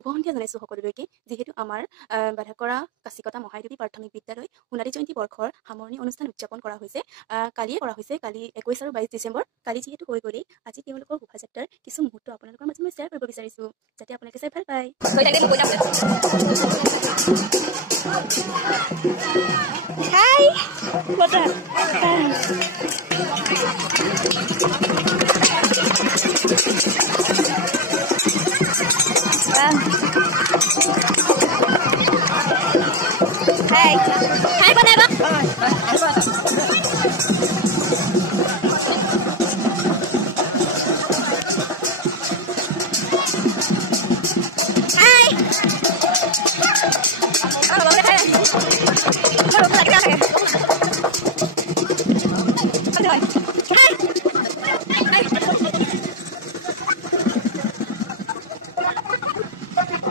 শুভসন্ধিয়া জনাইছোঁ সকলোলৈকে। যিহেতু আমাৰ বাধাকৰা কাচিকটা মহাদেৱী প্ৰাথমিক বিদ্যালয় সোণালী জয়ন্তী বৰ্ষৰ সামৰণি অনুষ্ঠান উদযাপন কৰা হৈছে। কালিয়ে কৰা হৈছে, কালি 21 আৰু 22 ডিচেম্বৰ। কালি যিহেতু হৈ গ'লেই, আজি তেওঁলোকৰ শোভাযাত্ৰাৰ কিছু মুহূৰ্ত আপোনালোকৰ মাজত মই শ্বেয়াৰ কৰিব বিচাৰিছোঁ, যাতে আপোনালোকে চাই ভাল পায়। হাই বতা Hey.